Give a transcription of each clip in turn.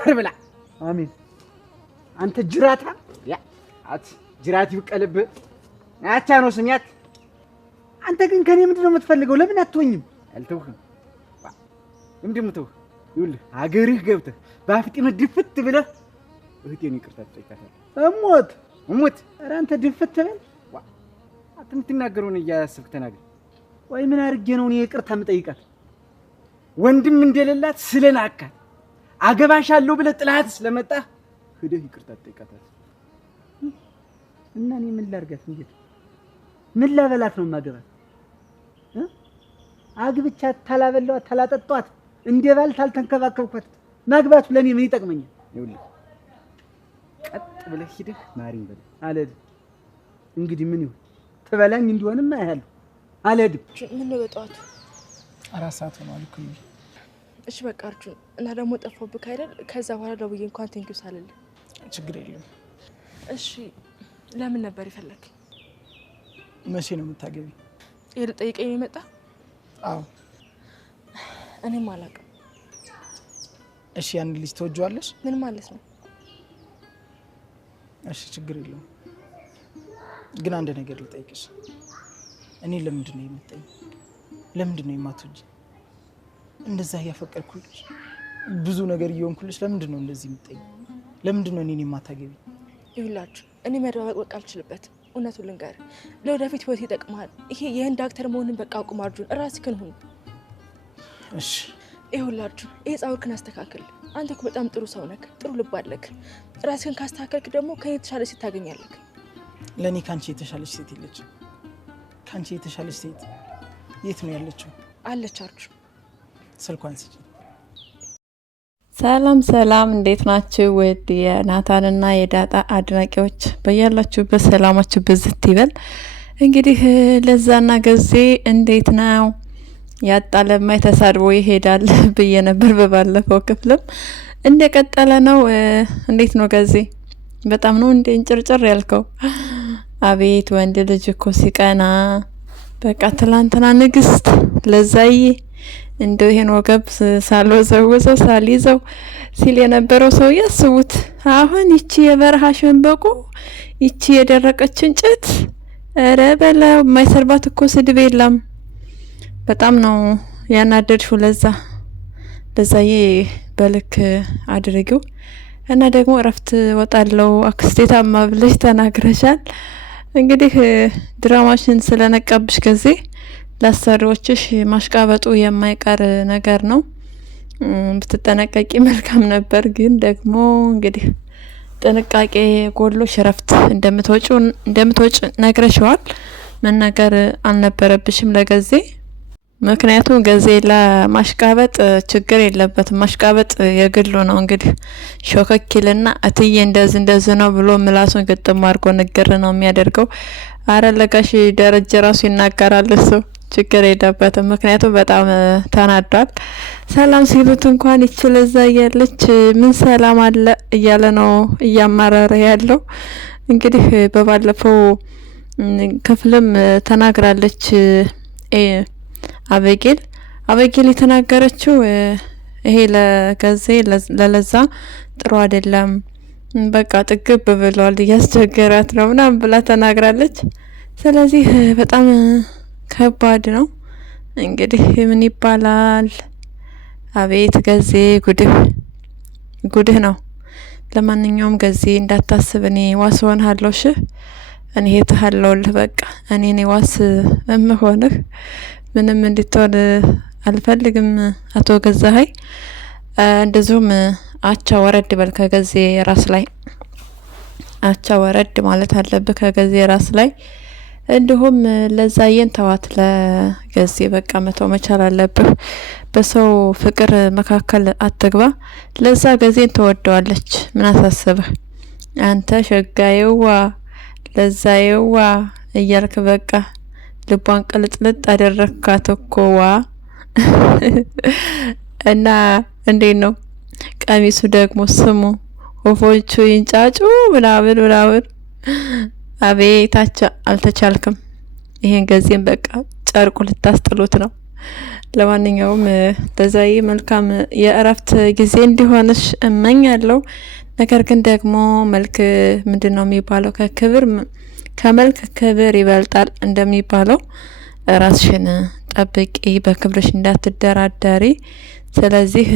አፈር ብላ አሜን አንተ ጅራታ ያ አት ጅራት ይብቀልብ አቻ ነው ስሚያት አንተ ግን ከኔ ምንድነው የምትፈልገው ለምን አትወኝም አልተውህም ምንድነው የምትውህ ይኸውልህ ሀገርህ ገብተህ ባፍጢም ድፍት ብለህ እህቴን ይቅርታ ትጠይቃታለህ እሞት ኧረ አንተ ድፍት በል አትምትናገሩን እያሰብክ ተናገር ወይ ምን አርጌ ነው እኔ ይቅርታ የምጠይቃት ወንድም እንደሌላት ስለናካት አገባሻለሁ ብለህ ጥላት ስለመጣ ሄደህ ይቅርታ ትጠይቃታለህ እና እኔ ምን ላርጋት እንዴት ምን ላበላት ነው ማገባት አግብቻት ታላበላዋት ታላጠጣዋት እንደባል ታልተንከባከብኳት ማግባቱ ለኔ ምን ይጠቅመኛል ይኸውልህ ቀጥ ብለህ ሂደህ ማሪኝ በል አለድ እንግዲህ ምን ይሁን ተበላኝ እንደሆነም አይያለሁ አለድ ምን ነው በጧቱ 4 ሰዓት ሆኗል እኮ እሺ በቃ አርጁን እና ደግሞ ጠፋብክ አይደል ከዛ በኋላ ደውዬ እንኳን ቴንኪው ሳልል ችግር የለም እሺ ለምን ነበር ይፈልክ መቼ ነው የምታገቢ ይል ጠይቀኝ መጣ አዎ እኔም አላውቅም እሺ ያን ልጅ ተወጇለሽ ምን ማለት ነው እሺ ችግር የለም ግን አንድ ነገር ልጠይቅሽ እኔ ለምንድን ነው የምትጠይኝ ለምንድን ነው የማትወጂ እንደዛ ያፈቀርኩልሽ ብዙ ነገር እየሆንኩልሽ ለምንድን ነው እንደዚህ የምትጠይኝ ለምንድን ነው እኔን የማታገቢ ይላችሁ እኔ መደባበቅ በቃ አልችልበትም እውነቱን ልንገር ለወደፊት ህይወት ይጠቅማል ይሄ የህን ዳክተር መሆንን በቃ አቁም አርጁን ራስህን ሁን እሺ ይሁላችሁ ይሄ ጻውርክን አስተካክል አንተ እኮ በጣም ጥሩ ሰው ነህ ጥሩ ልብ አለክ ራስህን ካስተካከልክ ደግሞ ከኔ የተሻለ ሴት ታገኛለህ ለኔ ካንቺ የተሻለች ሴት የለችም ካንቺ የተሻለች ሴት የት ነው ያለችው አለች አርጁ ስልኳን ስጪ ሰላም እንዴት ናችሁ ውድ የናታንና የዳጣ አድናቂዎች በያላችሁበት ሰላማችሁ ብዝት ይበል እንግዲህ ለዛና ገዜ እንዴት ነው ያጣለማይ ተሳድቦ ይሄዳል ብዬ ነበር በባለፈው ክፍልም እንደቀጠለ ነው እንዴት ነው ገዜ በጣም ነው እንደ እንጭርጭር ያልከው አቤት ወንድ ልጅ እኮ ሲቀና በቃ ትላንትና ንግስት ለዛዬ እንደው ይሄን ወገብ ሳልወዘወዘው ሳልይዘው ሲል የነበረው ሰው ያስቡት አሁን ይቺ የበረሃ ሸንበቆ ይቺ የደረቀች እንጨት ኧረ በለው የማይሰርባት እኮ ስድብ የለም በጣም ነው ያናደድሽው ለዛዬ በልክ አድርጊው እና ደግሞ እረፍት ወጣለው አክስቴታማ ብለሽ ተናግረሻል እንግዲህ ድራማሽን ስለነቀብሽ ከዚ ለአሰሪዎችሽ ማሽቃበጡ የማይቀር ነገር ነው ብትጠነቀቂ መልካም ነበር ግን ደግሞ እንግዲህ ጥንቃቄ ጎሎሽ እረፍት እንደምትወጪ ነግረሽዋል መናገር አልነበረብሽም ለገዜ ምክንያቱም ገዜ ለማሽቃበጥ ችግር የለበትም ማሽቃበጥ የግሉ ነው እንግዲህ ሾከኪልና አትዬ እንደዚህ ነው ብሎ ምላሱን ግጥም አድርጎ ንግር ነው የሚያደርገው አረ ለጋሽ ደረጀ ራሱ ይናገራል እሱ ችግር የለበትም ምክንያቱም በጣም ተናዷል ሰላም ሲሉት እንኳን ይችላል ያለች ምን ሰላም አለ እያለ ነው እያማረረ ያለው እንግዲህ በባለፈው ክፍልም ተናግራለች አበጌል የተናገረችው ይሄ ለገዜ ለለዛ ጥሩ አይደለም በቃ ጥግብ ብሏል ያስቸገራት ነው ምናምን ብላ ተናግራለች ስለዚህ በጣም ከባድ ነው እንግዲህ ምን ይባላል አቤት ገዜ ጉድህ ነው ለማንኛውም ገዜ እንዳታስብ እኔ ዋስ ሆነሃለሁ እሺ እኔ እተሃለሁልህ በቃ እኔ ዋስ እምሆንህ ምንም እንድትሆን አልፈልግም አቶ ገዛኸኝ እንደዚሁም አቻ ወረድ በል ከገዜ ራስ ላይ አቻ ወረድ ማለት አለብህ ከገዜ ራስ ላይ እንዲሁም ለዛዬን ተዋት ለገዜ በቃ መተው መቻል አለብህ በሰው ፍቅር መካከል አትግባ ለዛ ገዜን ተወደዋለች ምን አሳሰበህ አንተ ሸጋዬዋ ለዛዬዋ እያልክ በቃ ልቧን ቅልጥልጥ አደረካት እኮ ዋ እና እንዴት ነው ቀሚሱ ደግሞ ስሙ ወፎቹ ይንጫጩ ምናምን አቤታቻ አልተቻልክም ይሄን ገዜን በቃ ጨርቁ ልታስጥሉት ነው ለማንኛውም ለዛዬ መልካም የእረፍት ጊዜ እንዲሆንሽ እመኛለሁ። ነገር ግን ደግሞ መልክ ምንድነው የሚባለው ከመልክ ክብር ይበልጣል እንደሚባለው ራስሽን ጠብቂ፣ በክብርሽ እንዳትደራደሪ። ስለዚህ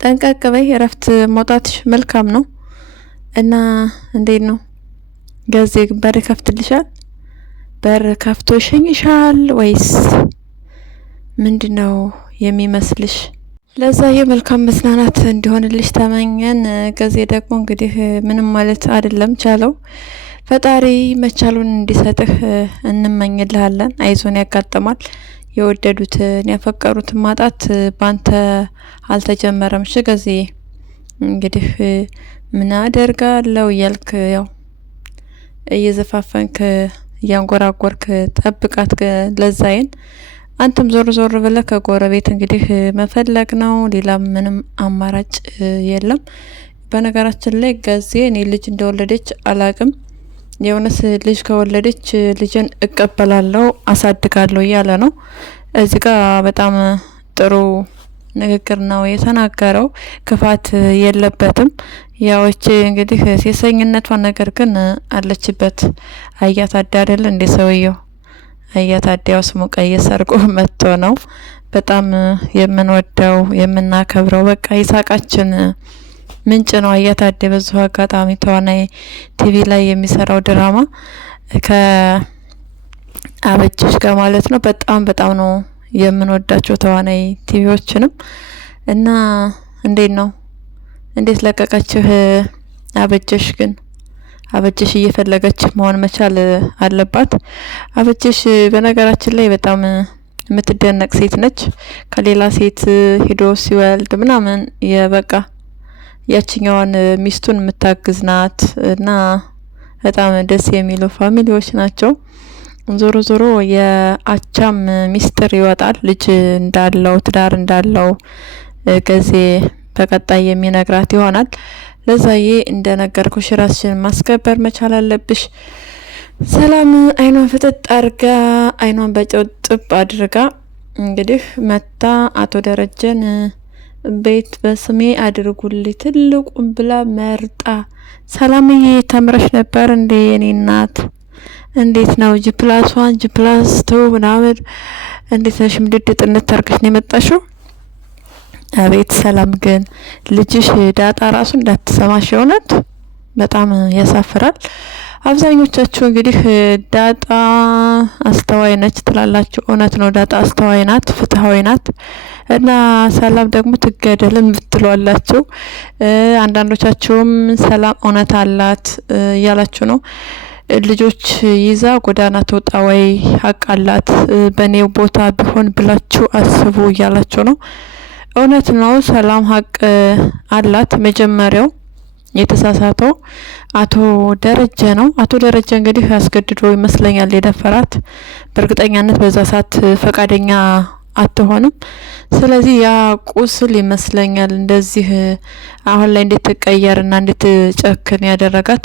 ጠንቀቅ በይ። እረፍት መውጣትሽ መልካም ነው እና እንዴት ነው ገዜ በር ከፍትልሻል? በር ከፍቶ ይሸኝሻል ወይስ ምንድነው የሚመስልሽ? ለዛ የመልካም መዝናናት እንዲሆንልሽ ተመኘን። ገዜ ደግሞ እንግዲህ ምንም ማለት አይደለም፣ ቻለው ፈጣሪ መቻሉን እንዲሰጥህ እንመኝልሃለን። አይዞን፣ ያጋጥማል። የወደዱትን ያፈቀሩትን ማጣት ባንተ አልተጀመረም። እሺ ገዜ እንግዲህ ምን አደርጋለሁ እያልክ ያው እየዘፋፈንክ እያንጎራጎርክ ጠብቃት ለዛዬን። አንተም ዞር ዞር ብለህ ከጎረቤት እንግዲህ መፈለግ ነው። ሌላ ምንም አማራጭ የለም። በነገራችን ላይ ገዜ እኔ ልጅ እንደወለደች አላቅም። የእውነት ልጅ ከወለደች ልጅን እቀበላለሁ አሳድጋለሁ እያለ ነው። እዚህ ጋር በጣም ጥሩ ንግግር ነው የተናገረው። ክፋት የለበትም። ያዎች እንግዲህ ሴሰኝነቷን ነገር ግን አለችበት። አያታዳ አይደል እንዴ ሰውየው? አያታዳው ስሙ ቀይ ሰርቆ መጥቶ ነው። በጣም የምንወደው የምናከብረው በቃ ይሳቃችን ምንጭ ነው አያታደ። በዚሁ አጋጣሚ ተዋናይ ቲቪ ላይ የሚሰራው ድራማ ከአበጀሽ ጋር ማለት ነው። በጣም ነው የምንወዳቸው ተዋናይ ቲቪዎችንም እና እንዴት ለቀቀችህ አበጀሽ? ግን አበጀሽ እየፈለገች መሆን መቻል አለባት። አበጀሽ በነገራችን ላይ በጣም የምትደነቅ ሴት ነች። ከሌላ ሴት ሂዶ ሲወልድ ምናምን የበቃ ያችኛዋን ሚስቱን የምታግዝ ናት እና በጣም ደስ የሚሉ ፋሚሊዎች ናቸው። ዞሮ ዞሮ የአቻም ሚስጥር ይወጣል። ልጅ እንዳለው ትዳር እንዳለው ገዜ በቀጣይ የሚነግራት ይሆናል። ለዛዬ እንደነገርኩሽ ራስሽን ማስከበር መቻል አለብሽ። ሰላም አይኗን ፍጥጥ አድርጋ አይኗን በጨው ጥብ አድርጋ እንግዲህ መታ አቶ ደረጀን ቤት በስሜ አድርጉልኝ ትልቁን ብላ መርጣ። ሰላምዬ ተምረሽ ነበር እንዴ የኔ እናት? እንዴት ነው +1 +2 ምናምን እንዴት ነሽ? ምድድ ጥነት ታርገሽ ነው የመጣሽው? አቤት ሰላም ግን ልጅሽ ዳጣ ራሱ እንዳትሰማሽ የሆነት በጣም ያሳፍራል። አብዛኞቻችሁ እንግዲህ ዳጣ አስተዋይ ነች ትላላችሁ። እውነት ነው፣ ዳጣ አስተዋይ ናት፣ ፍትሃዊ ናት እና ሰላም ደግሞ ትገደልም ብትሏላችሁ። አንዳንዶቻችሁም ሰላም እውነት አላት እያላችሁ ነው። ልጆች ይዛ ጎዳና ትወጣ ወይ ሀቅ አላት በኔው ቦታ ቢሆን ብላችሁ አስቡ እያላችሁ ነው። እውነት ነው፣ ሰላም ሀቅ አላት። መጀመሪያው የተሳሳተው አቶ ደረጀ ነው። አቶ ደረጀ እንግዲህ አስገድዶ ይመስለኛል የደፈራት። በእርግጠኛነት በዛ ሰዓት ፈቃደኛ አትሆንም። ስለዚህ ያ ቁስል ይመስለኛል እንደዚህ አሁን ላይ እንድትቀየርና እንድትጨክን ያደረጋት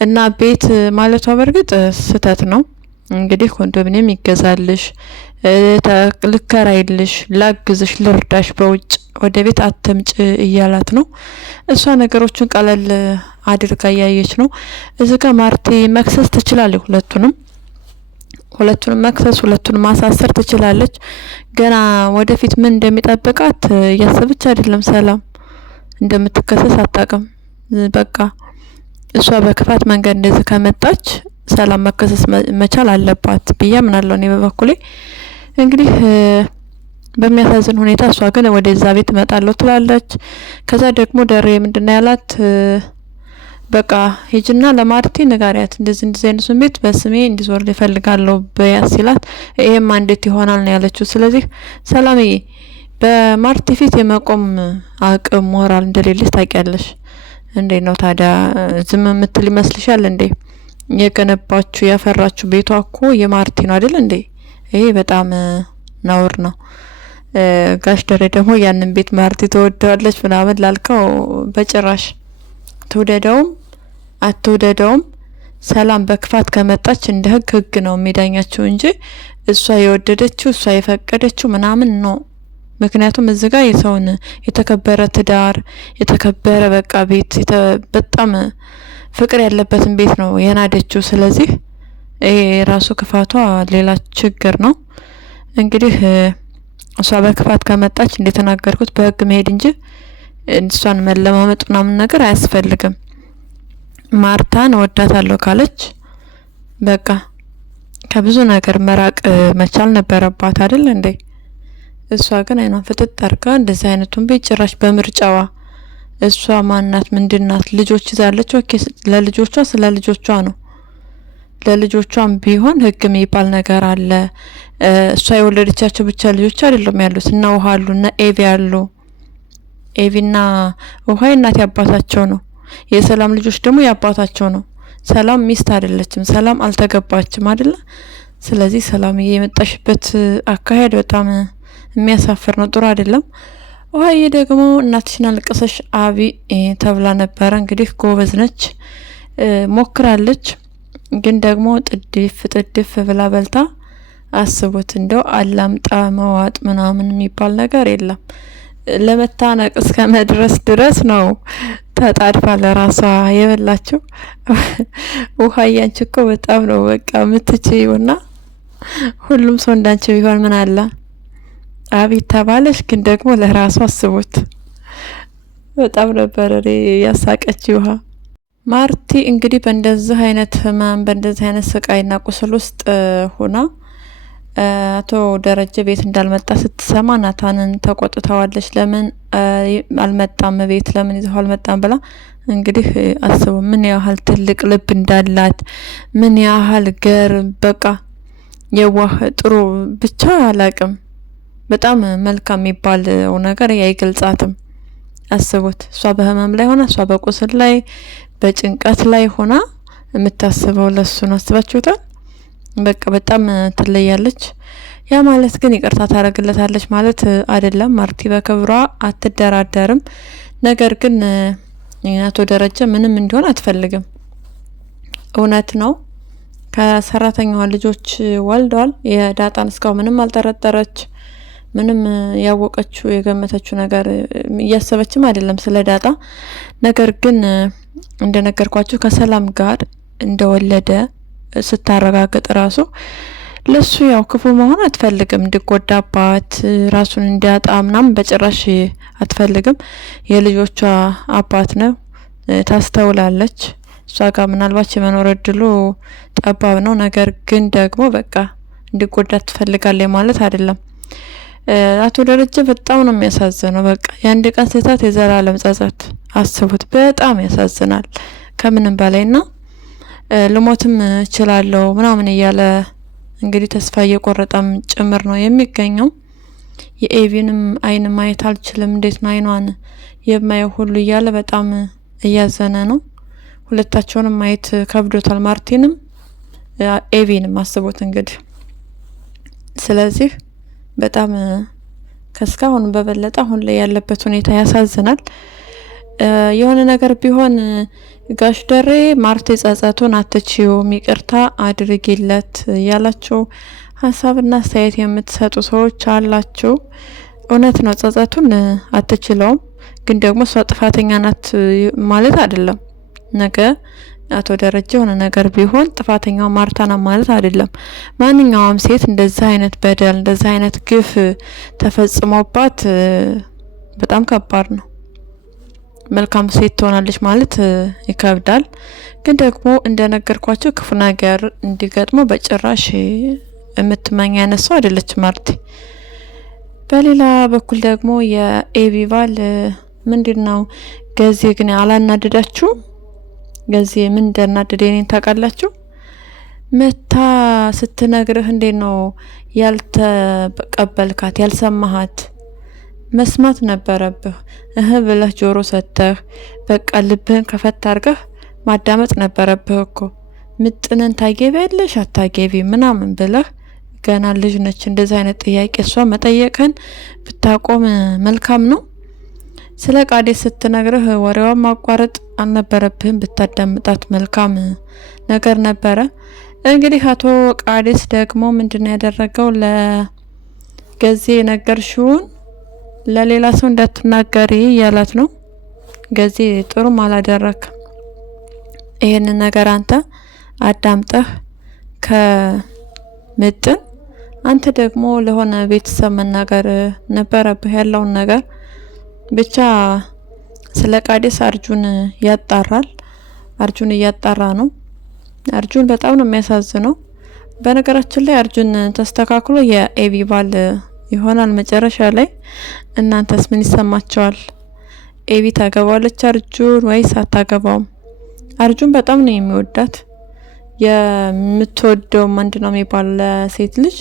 እና ቤት ማለቷ በእርግጥ ስህተት ነው። እንግዲህ ኮንዶሚኒየም ይገዛልሽ፣ ልከራይልሽ፣ ላግዝሽ፣ ልርዳሽ፣ በውጭ ወደ ቤት አትምጭ እያላት ነው። እሷ ነገሮችን ቀለል አድርጋ እያየች ነው። እዚህ ጋር ማርቲ መክሰስ ትችላለች። ሁለቱንም መክሰስ፣ ሁለቱንም ማሳሰር ትችላለች። ገና ወደፊት ምን እንደሚጠብቃት እያሰበች አይደለም። ሰላም እንደምትከሰስ አታውቅም። በቃ እሷ በክፋት መንገድ እንደዚህ ከመጣች ሰላም መከሰስ መቻል አለባት ብዬ አምናለሁ እኔ በበኩሌ። እንግዲህ በሚያሳዝን ሁኔታ እሷ ግን ወደዛ ቤት እመጣለሁ ትላለች። ከዛ ደግሞ ደሬ ምንድነው ያላት? በቃ ሂጅና ለማርቲ ንጋሪያት እንደዚህ አይነት ቤት በስሜ እንዲዞር ይፈልጋለሁ በያስ ሲላት፣ ይሄማ እንዴት ይሆናል ነው ያለችው። ስለዚህ ሰላምዬ በማርቲ ፊት የመቆም አቅም ሞራል እንደሌለሽ ታውቂያለሽ። እንዴ ነው ታዲያ ዝም የምትል ይመስልሻል እንዴ? የገነባችሁ ያፈራችሁ ቤቷ እኮ የማርቲ ነው አይደል እንዴ? ይሄ በጣም ነውር ነው። ጋሽ ደሬ ደግሞ ያንን ቤት ማርቲ ተወደዋለች ምናምን ላልከው በጭራሽ ተወደደውም አትወደደውም ሰላም በክፋት ከመጣች እንደ ህግ ነው የሚዳኛቸው እንጂ እሷ የወደደችው እሷ የፈቀደችው ምናምን ነው። ምክንያቱም እዚህ ጋር የሰውን የተከበረ ትዳር የተከበረ በቃ ቤት በጣም ፍቅር ያለበትን ቤት ነው የናደችው። ስለዚህ ይሄ ራሱ ክፋቷ ሌላ ችግር ነው። እንግዲህ እሷ በክፋት ከመጣች እንደተናገርኩት በህግ መሄድ እንጂ እሷን መለማመጥ ምናምን ነገር አያስፈልግም። ማርታን ወዳታለሁ ካለች በቃ ከብዙ ነገር መራቅ መቻል ነበረባት አይደል እንዴ? እሷ ግን አይኗን ፍጥጥ አድርጋ እንደዚህ አይነቱን ቤት ጭራሽ በምርጫዋ እሷ ማናት ምንድናት ልጆች ይዛለች። ኦኬ ለልጆቿ ስለ ልጆቿ ነው። ለልጆቿም ቢሆን ህግ የሚባል ነገር አለ። እሷ የወለደቻቸው ብቻ ልጆች አይደለም ያሉት እና ውሃ አሉ እና ኤቪ አሉ። ኤቪና ውሃ እናት ያባታቸው ነው። የሰላም ልጆች ደግሞ ያባታቸው ነው። ሰላም ሚስት አይደለችም። ሰላም አልተገባችም አይደለ? ስለዚህ ሰላምዬ የመጣሽበት አካሄድ በጣም የሚያሳፍር ነው፣ ጥሩ አይደለም። ውሃዬ ደግሞ እናትሽን አልቀሰሽ አቢ ተብላ ነበረ። እንግዲህ ጎበዝ ነች፣ ሞክራለች። ግን ደግሞ ጥድፍ ብላ በልታ አስቡት። እንደው አላምጣ መዋጥ ምናምን የሚባል ነገር የለም። ለመታነቅ እስከ መድረስ ድረስ ነው ተጣድፋ ለራሷ የበላችው። ውሃዬ አንቺ እኮ በጣም ነው በቃ የምትችይውና ሁሉም ሰው እንዳንቺ ቢሆን ምን አለ። አቤት ተባለሽ። ግን ደግሞ ለራሷ አስቡት። በጣም ነበር ያሳቀች ውሃ። ማርቲ እንግዲህ በእንደዚህ አይነት ህመም በእንደዚህ አይነት ስቃይና ቁስል ውስጥ ሆና አቶ ደረጀ ቤት እንዳልመጣ ስትሰማ ናታንን ተቆጥተዋለች። ለምን አልመጣም ቤት ለምን ይዘው አልመጣም ብላ እንግዲህ አስቡ ምን ያህል ትልቅ ልብ እንዳላት ምን ያህል በቃ የዋህ ጥሩ ብቻ አላቅም በጣም መልካም የሚባለው ነገር አይገልጻትም። አስቡት እሷ በህመም ላይ ሆና እሷ በቁስል ላይ በጭንቀት ላይ ሆና የምታስበው ለሱ ነው። አስባችሁታል? በቃ በጣም ትለያለች። ያ ማለት ግን ይቅርታ ታረግለታለች ማለት አይደለም። ማርቲ በክብሯ አትደራደርም። ነገር ግን አቶ ደረጀ ምንም እንዲሆን አትፈልግም። እውነት ነው ከሰራተኛዋ ልጆች ወልደዋል። የዳጣን እስካሁን ምንም አልጠረጠረች። ምንም ያወቀችው የገመተችው ነገር እያሰበችም አይደለም ስለ ዳጣ። ነገር ግን እንደነገርኳችሁ ከሰላም ጋር እንደወለደ ስታረጋግጥ ራሱ ለሱ ያው ክፉ መሆን አትፈልግም። እንዲጎዳባት ራሱን እንዲያጣ ምናምን በጭራሽ አትፈልግም። የልጆቿ አባት ነው፣ ታስተውላለች። እሷ ጋር ምናልባት የመኖር እድሉ ጠባብ ነው። ነገር ግን ደግሞ በቃ እንዲጎዳ ትፈልጋለች ማለት አይደለም። አቶ ደረጀ በጣም ነው የሚያሳዝነው። በቃ የአንድ ቀን ስህተት የዘላለም ጸጸት። አስቡት፣ በጣም ያሳዝናል ከምንም በላይና ልሞትም እችላለሁ ምናምን እያለ እንግዲህ ተስፋ እየቆረጠም ጭምር ነው የሚገኘው። የኤቪንም አይን ማየት አልችልም፣ እንዴት ነው አይኗን የማየው ሁሉ እያለ በጣም እያዘነ ነው። ሁለታቸውንም ማየት ከብዶታል፣ ማርቲንም ኤቪንም አስቡት እንግዲህ። ስለዚህ በጣም ከስካሁን በበለጠ አሁን ላይ ያለበት ሁኔታ ያሳዝናል። የሆነ ነገር ቢሆን ጋሽ ደሬ ማርቲ ጸጸቱን አትችይውም ይቅርታ አድርጊለት ያላችሁ ሀሳብና አስተያየት የምትሰጡ ሰዎች አላችሁ። እውነት ነው፣ ጸጸቱን አትችለውም። ግን ደግሞ እሷ ጥፋተኛ ናት ማለት አይደለም። ነገ አቶ ደረጀ የሆነ ነገር ቢሆን ጥፋተኛው ማርታ ናት ማለት አይደለም። ማንኛውም ሴት እንደዚህ አይነት በደል እንደዚህ አይነት ግፍ ተፈጽሞባት በጣም ከባድ ነው። መልካም ሴት ትሆናለች ማለት ይከብዳል። ግን ደግሞ እንደነገርኳቸው ክፉ ነገር እንዲገጥመው በጭራሽ የምትመኝ አይነት ሰው አይደለች ማርቲ። በሌላ በኩል ደግሞ የኤቪ ባል ምንድነው ገዜ ግን አላናደዳችሁ? ገዜ ምን እንደናደደ እኔን ታውቃላችሁ? መታ ስትነግርህ እንዴት ነው ያልተቀበልካት ያልሰማሃት? መስማት ነበረብህ። ብለህ ጆሮ ሰጥተህ በቃ ልብህን ከፈት አድርገህ ማዳመጥ ነበረብህ እኮ። ምጥንን ታገቢያለሽ አታገቢ ምናምን ብለህ ገና ልጅ ነች እንደዚህ አይነት ጥያቄ እሷ መጠየቅህን ብታቆም መልካም ነው። ስለ ቃዴት ስትነግርህ ወሬዋን ማቋረጥ አልነበረብህም፣ ብታዳምጣት መልካም ነገር ነበረ። እንግዲህ አቶ ቃዲስ ደግሞ ምንድነው ያደረገው? ለገዜ ነገርሽውን ለሌላ ሰው እንዳትናገሪ ያላት ነው። ገዜ ጥሩም አላደረክም። ይሄንን ነገር አንተ አዳምጠህ ከምጥን አንተ ደግሞ ለሆነ ቤተሰብ መናገር ነበረብህ ያለውን ነገር። ብቻ ስለ ቃዲስ አርጁን ያጣራል። አርጁን እያጣራ ነው። አርጁን በጣም ነው የሚያሳዝነው። በነገራችን ላይ አርጁን ተስተካክሎ የኤቢ ባል ይሆናል መጨረሻ ላይ። እናንተስ ምን ይሰማችኋል? ኤቢ ታገባለች አርጁን ወይስ አታገባውም? አርጁን በጣም ነው የሚወዳት። የምትወደው ምንድነው የሚባል ለሴት ልጅ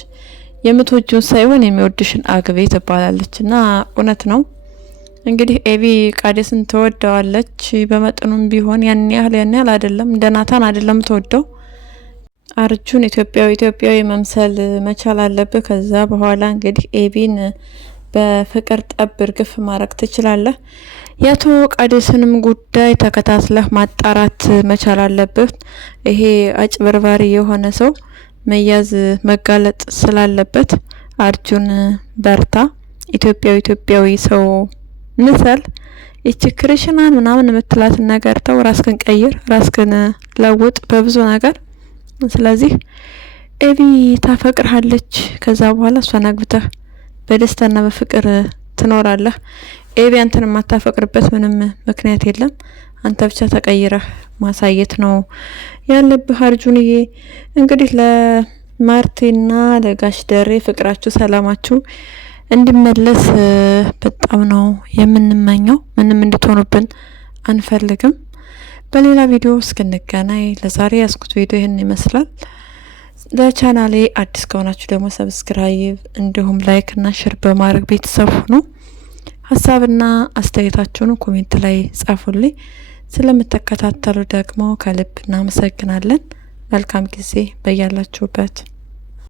የምትወጂውን ሳይሆን የሚወድሽን አግቤ ትባላለች። እና እውነት ነው። እንግዲህ ኤቢ ቃዲስን ትወደዋለች በመጠኑም ቢሆን ያን ያህል አይደለም። እንደ ናታን አይደለም ትወደው። አርጁን ኢትዮጵያዊ መምሰል መቻል አለብህ። ከዛ በኋላ እንግዲህ ኤቢን በፍቅር ጠብ እርግፍ ማድረግ ትችላለህ። የአቶ ቃዲስንም ጉዳይ ተከታትለህ ማጣራት መቻል አለብህ። ይሄ አጭበርባሪ የሆነ ሰው መያዝ መጋለጥ ስላለበት አርጁን በርታ። ኢትዮጵያዊ ሰው ምሰል። እቺ ክሪሽናን ምናምን የምትላትን ነገር ተው። ራስክን ቀይር፣ ራስክን ለውጥ በብዙ ነገር። ስለዚህ ኤቢ ታፈቅርሃለች። ከዛ በኋላ እሷን አግብተህ በደስታና በፍቅር ትኖራለህ። ኤቢ አንተን የማታፈቅርበት ምንም ምክንያት የለም። አንተ ብቻ ተቀይረህ ማሳየት ነው ያለብህ አርጁንዬ። እንግዲህ ለማርቴና ለጋሽ ደሬ ፍቅራችሁ፣ ሰላማችሁ እንዲመለስ በጣም ነው የምንመኘው። ምንም እንድትሆኑብን አንፈልግም። በሌላ ቪዲዮ እስክንገናኝ ለዛሬ ያስኩት ቪዲዮ ይህን ይመስላል። ለቻናሌ አዲስ ከሆናችሁ ደግሞ ሰብስክራይብ እንዲሁም ላይክ እና ሼር በማድረግ ቤተሰብ ሁኑ። ሀሳብና አስተያየታችሁን ኮሜንት ላይ ጻፉልኝ። ስለምትከታተሉ ደግሞ ከልብ እናመሰግናለን። መልካም ጊዜ በያላችሁበት።